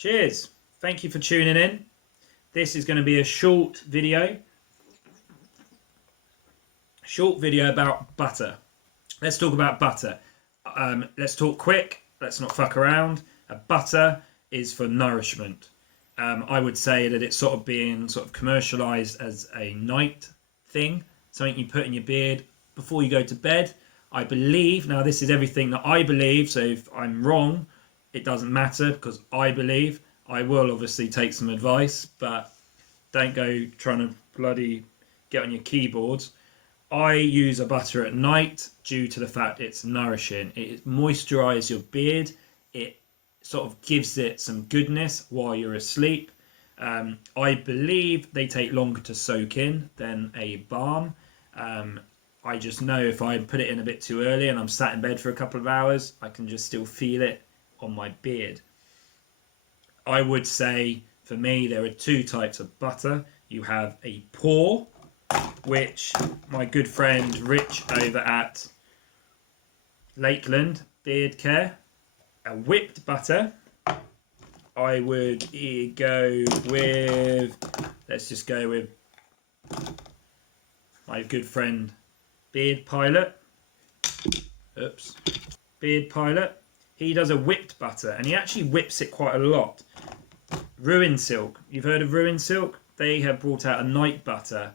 Cheers. Thank you for tuning in. This is going to be a short video about butter. Let's talk about butter. Let's talk quick. Let's not fuck around. Butter is for nourishment. I would say that it's sort of being commercialized as a night thing, something you put in your beard before you go to bed. I believe, now this is everything that I believe, so if I'm wrong, it doesn't matter because I believe. I will obviously take some advice, but don't go trying to bloody get on your keyboards. I use a butter at night due to the fact it's nourishing. It moisturizes your beard. It sort of gives it some goodness while you're asleep. I believe they take longer to soak in than a balm. I just know if I put it in a bit too early and I'm sat in bed for a couple of hours, I can just still feel it on my beard. I would say for me there are two types of butter. You have a pour, which my good friend Rich over at Lakeland Beard Care, a whipped butter. I would go with, let's just go with my good friend Beard Pilot. Beard Pilot. He does a whipped butter and he actually whips it quite a lot. Ruin Silk. You've heard of Ruin Silk? They have brought out a night butter.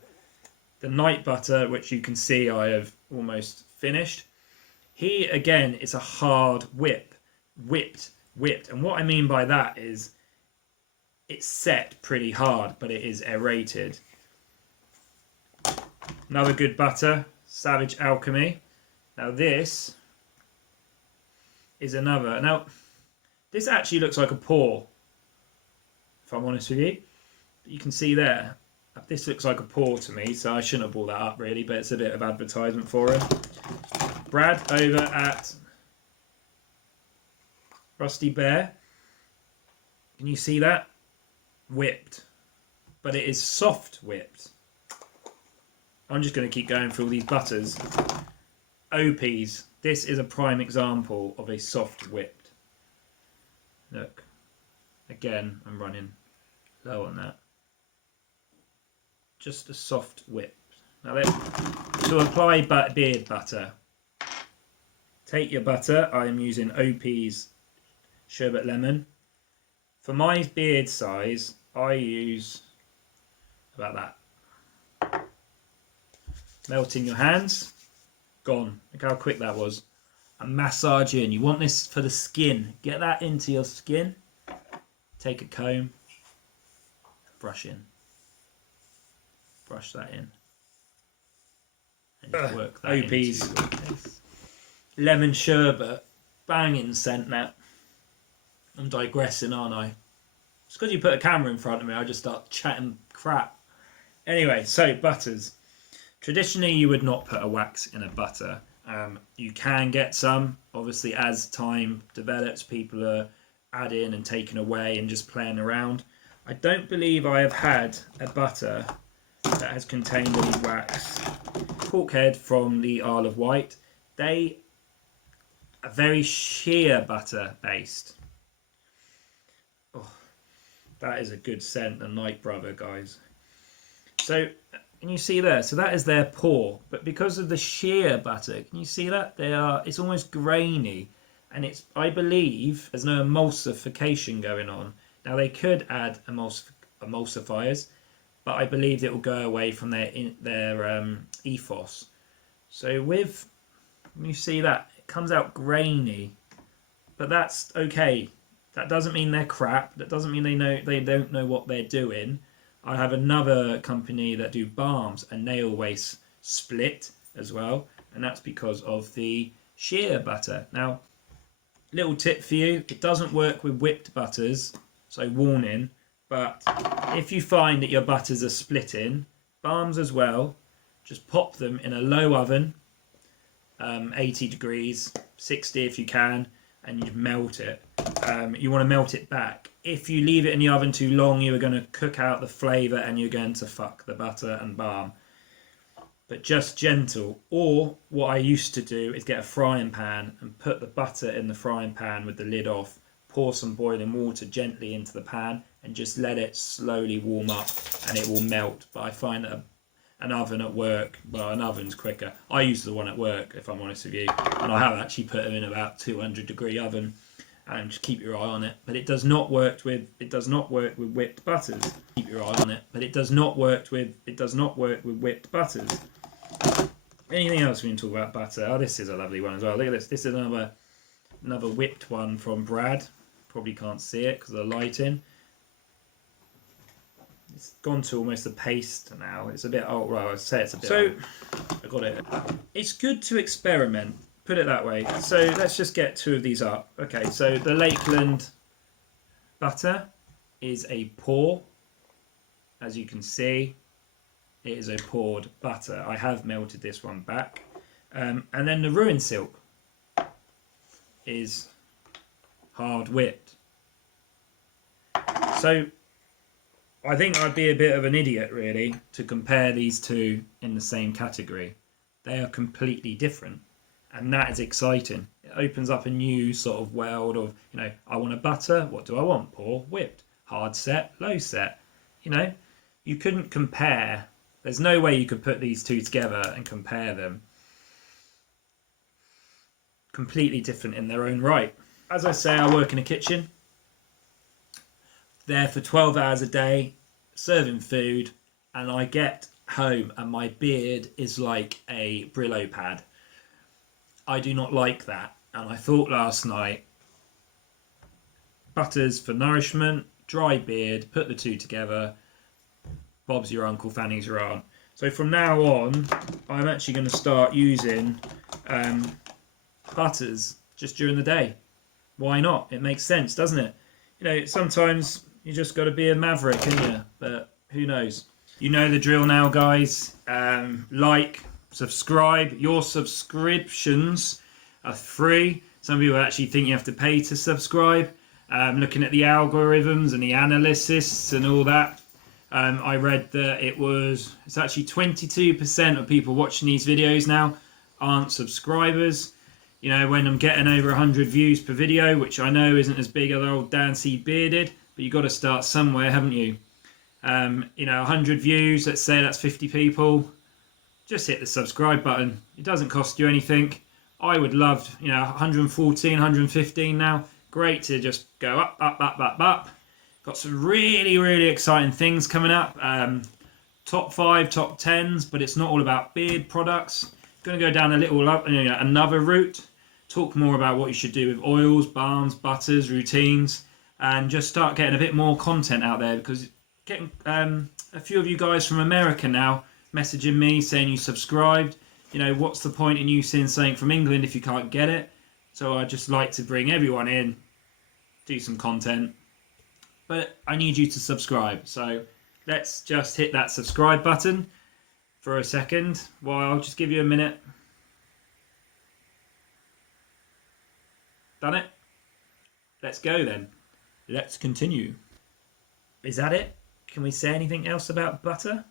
The night butter, which you can see I have almost finished. He, again, it's a hard whip. Whipped. And what I mean by that is it's set pretty hard, but it is aerated. Another good butter, Savage Alchemy. Now this is another. Now this actually looks like a pour, if I'm honest with you. But you can see there, this looks like a pour to me, so I shouldn't have brought that up really, but it's a bit of advertisement for him. Brad over at Rusty Bear. Can you see that? Whipped. But it is soft whipped. I'm just going to keep going through all these butters. OPs. This is a prime example of a soft whipped. Look. Again, I'm running low on that. Just a soft whip. Now to apply beard butter, take your butter. I am using OP's Sherbet Lemon. For my beard size, I use about that. Melt in your hands. Gone. Look how quick that was. And massage in. You want this for the skin. Get that into your skin. Take a comb. Brush in. Brush that in. And just work that OP's lemon sherbet. Banging scent now. I'm digressing, aren't I? It's because you put a camera in front of me, I just start chatting crap. Anyway, so butters. Traditionally, you would not put a wax in a butter. You can get some. Obviously, as time develops, people are adding and taking away and just playing around. I don't believe I have had a butter that has contained any wax. Corkhead from the Isle of Wight. They are very shear butter based. Oh, that is a good scent, the Night Brother, guys. So, can you see there? So that is their pour, but because of the shear butter, can you see that? It's almost grainy, and I believe there's no emulsification going on. Now they could add emulsifiers, but I believe it will go away from their ethos. So when you see that, it comes out grainy, but that's okay. That doesn't mean they're crap. That doesn't mean they don't know what they're doing. I have another company that do balms, and they always split as well, and that's because of the shear butter. Now, little tip for you, it doesn't work with whipped butters, so warning, but if you find that your butters are splitting, balms as well, just pop them in a low oven, 80 degrees, 60 if you can, and you melt it. You want to melt it back. If you leave it in the oven too long, you are going to cook out the flavour and you're going to fuck the butter and balm. But just gentle. Or what I used to do is get a frying pan and put the butter in the frying pan with the lid off, pour some boiling water gently into the pan and just let it slowly warm up, and it will melt. But I find that an oven at work, well, an oven's quicker. I use the one at work, if I'm honest with you, and I have actually put them in about 200-degree oven, and just keep your eye on it. But it does not work with whipped butters. Keep your eye on it. But it does not work with whipped butters. Anything else we can talk about butter? Oh, this is a lovely one as well. Look at this. This is another whipped one from Brad. Probably can't see it because of the lighting. It's gone to almost a paste now. It's a bit, oh, right, I'd say it's a bit old. I got it. It's good to experiment, put it that way. So let's just get 2 of these up. Okay, so the Lakeland butter is a pour. As you can see, it is a poured butter. I have melted this one back. And then the Ruin Silk is hard whipped. So I think I'd be a bit of an idiot really to compare these two in the same category. They are completely different, and that is exciting. It opens up a new sort of world of, you know, I want a butter, what do I want? Pour, whipped, hard set, low set. You know, you couldn't compare. There's no way you could put these two together and compare them. Completely different in their own right. As I say, I work in a kitchen. There for 12 hours a day, serving food, and I get home and my beard is like a Brillo pad. I do not like that, and I thought last night, butters for nourishment, dry beard, put the two together, Bob's your uncle, Fanny's your aunt. So from now on, I'm actually going to start using butters just during the day. Why not? It makes sense, doesn't it? You know, sometimes you just got to be a maverick, ain't you? But who knows? You know the drill now, guys. Like, subscribe. Your subscriptions are free. Some people actually think you have to pay to subscribe. Looking at the algorithms and the analysis and all that, I read that it's actually 22% of people watching these videos now aren't subscribers. You know, when I'm getting over 100 views per video, which I know isn't as big as old Dan C. Bearded, but you've got to start somewhere, haven't you? You know, 100 views, let's say that's 50 people. Just hit the subscribe button. It doesn't cost you anything. I would love, you know, 114, 115 now. Great to just go up, up, up, up, up. Got some really, really exciting things coming up. Top 5, top 10s, but it's not all about beard products. Going to go down a little, another route. Talk more about what you should do with oils, balms, butters, routines, and just start getting a bit more content out there, because getting a few of you guys from America now messaging me saying you subscribed. You know, what's the point in you seeing something from England if you can't get it? So I just like to bring everyone in, do some content, but I need you to subscribe. So let's just hit that subscribe button for a second. Well, I'll just give you a minute. Done it? Let's go then. Let's continue. Is that it? Can we say anything else about butter?